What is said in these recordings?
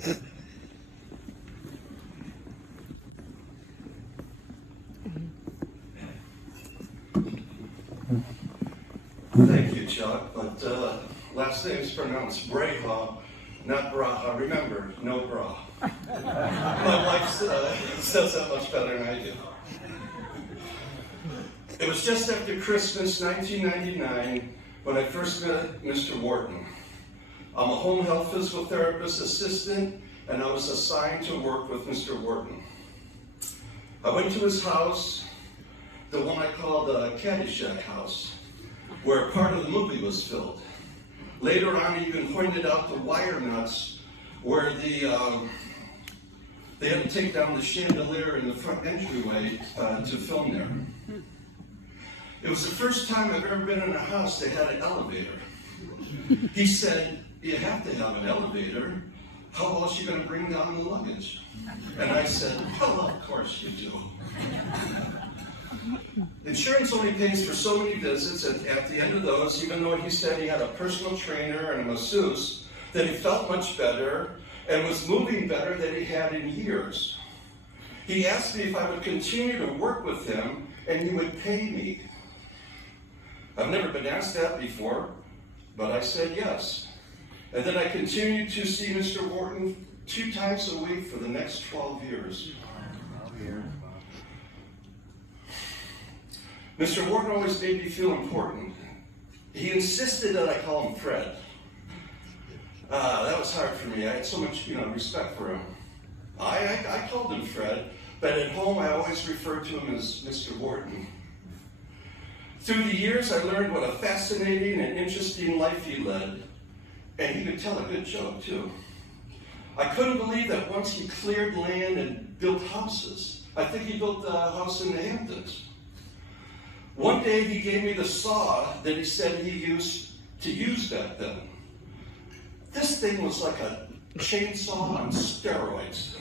Thank you, Chuck, but last name is pronounced Braha, not Braha. Remember, no bra. My wife says that much better than I do. It was just after Christmas 1999 when I first met Mr. Warten. I'm a home health physical therapist assistant, and I was assigned to work with Mr. Warten. I went to his house, the one I call the Caddyshack house, where part of the movie was filmed. Later on, he even pointed out the wire nuts where they had to take down the chandelier in the front entryway to film there. It was the first time I've ever been in a house that had an elevator. He said, "You have to have an elevator. How else are you going to bring down the luggage?" And I said, "Well, of course you do." Insurance only pays for so many visits, and at the end of those, even though he said he had a personal trainer and a masseuse, that he felt much better and was moving better than he had in years. He asked me if I would continue to work with him and he would pay me. I've never been asked that before, but I said yes. And then I continued to see Mr. Warten 2 times a week for the next 12 years. Mr. Warten always made me feel important. He insisted that I call him Fred. That was hard for me. I had so much, respect for him. I called him Fred, but at home I always referred to him as Mr. Warten. Through the years, I learned what a fascinating and interesting life he led, and he could tell a good joke too. I couldn't believe that once he cleared land and built houses. I think he built a house in the Hamptons. One day he gave me the saw that he said he used to use back then. This thing was like a chainsaw on steroids.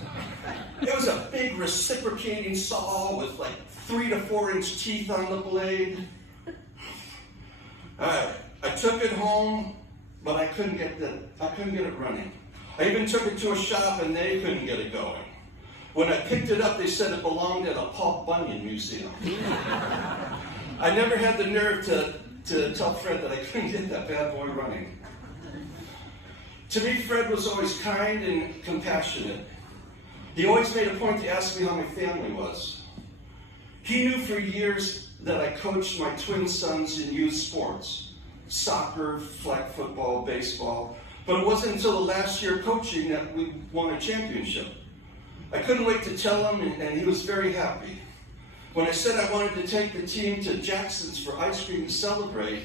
It was a big reciprocating saw with like 3 to 4 inch teeth on the blade. I took it home, but I couldn't get it running. I even took it to a shop and they couldn't get it going. When I picked it up, they said it belonged at a Paul Bunyan museum. I never had the nerve to tell Fred that I couldn't get that bad boy running. To me, Fred was always kind and compassionate. He always made a point to ask me how my family was. He knew for years that I coached my twin sons in youth sports, soccer, flag football, baseball, but it wasn't until the last year coaching that we won a championship. I couldn't wait to tell him, and he was very happy. When I said I wanted to take the team to Jackson's for ice cream to celebrate,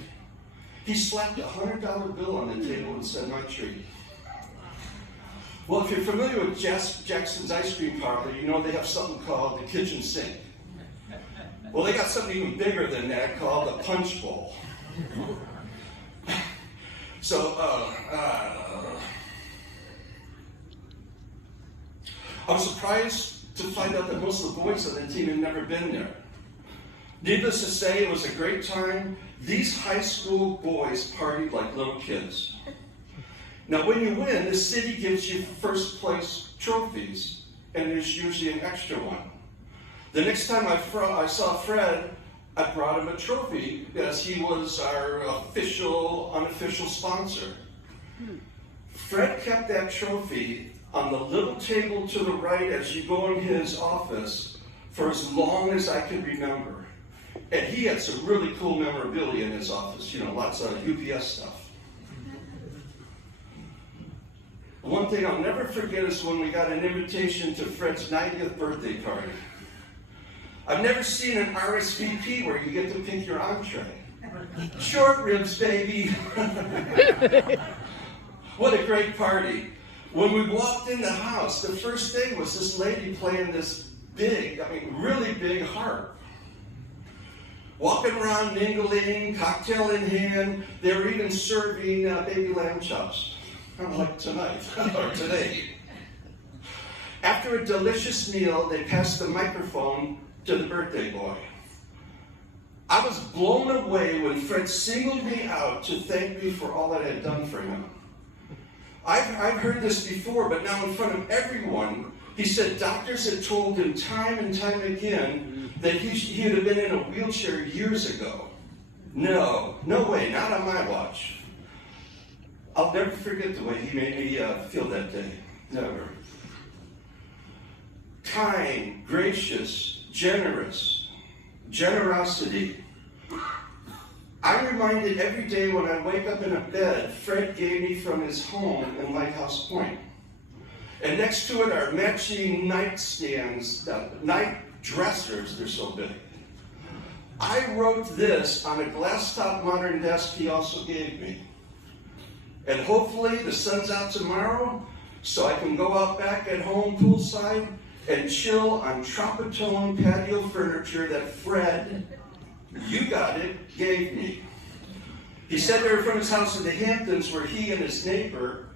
he slapped a $100 bill on the table and said, "My treat." Well, if you're familiar with Jackson's ice cream parlor, you know they have something called the kitchen sink. Well, they got something even bigger than that called the punch bowl. So, I was surprised to find out that most of the boys on the team had never been there. Needless to say, it was a great time. These high school boys partied like little kids. Now, when you win, the city gives you first place trophies, and there's usually an extra one. The next time I saw Fred, I brought him a trophy as he was our unofficial sponsor. Fred kept that trophy on the little table to the right as you go in his office for as long as I can remember. And he had some really cool memorabilia in his office, lots of UPS stuff. One thing I'll never forget is when we got an invitation to Fred's 90th birthday party. I've never seen an RSVP where you get to pick your entree. Short ribs, baby. What a great party. When we walked in the house, the first thing was this lady playing this really big harp. Walking around, mingling, cocktail in hand. They were even serving baby lamb chops. Kind of like tonight, or today. After a delicious meal, they passed the microphone to the birthday boy. I was blown away when Fred singled me out to thank me for all that I had done for him. I've heard this before, but now in front of everyone, he said doctors had told him time and time again that he would have been in a wheelchair years ago. No way, not on my watch. I'll never forget the way he made me feel that day. Never. Kind, gracious, generous, generosity. I'm reminded every day when I wake up in a bed Fred gave me from his home in Lighthouse Point. And next to it are matching nightstands, night dressers, they're so big. I wrote this on a glass-top modern desk he also gave me. And hopefully the sun's out tomorrow, so I can go out back at home poolside and chill on Tropitone patio furniture that Fred, you got it, gave me. He said they were from his house in the Hamptons where he and his neighbor,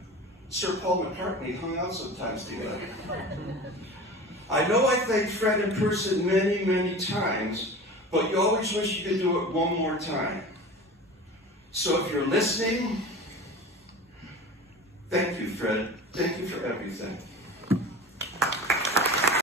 Sir Paul McCartney, hung out sometimes together. I know I thanked Fred in person many, many times, but you always wish you could do it one more time. So if you're listening, thank you, Fred. Thank you for everything.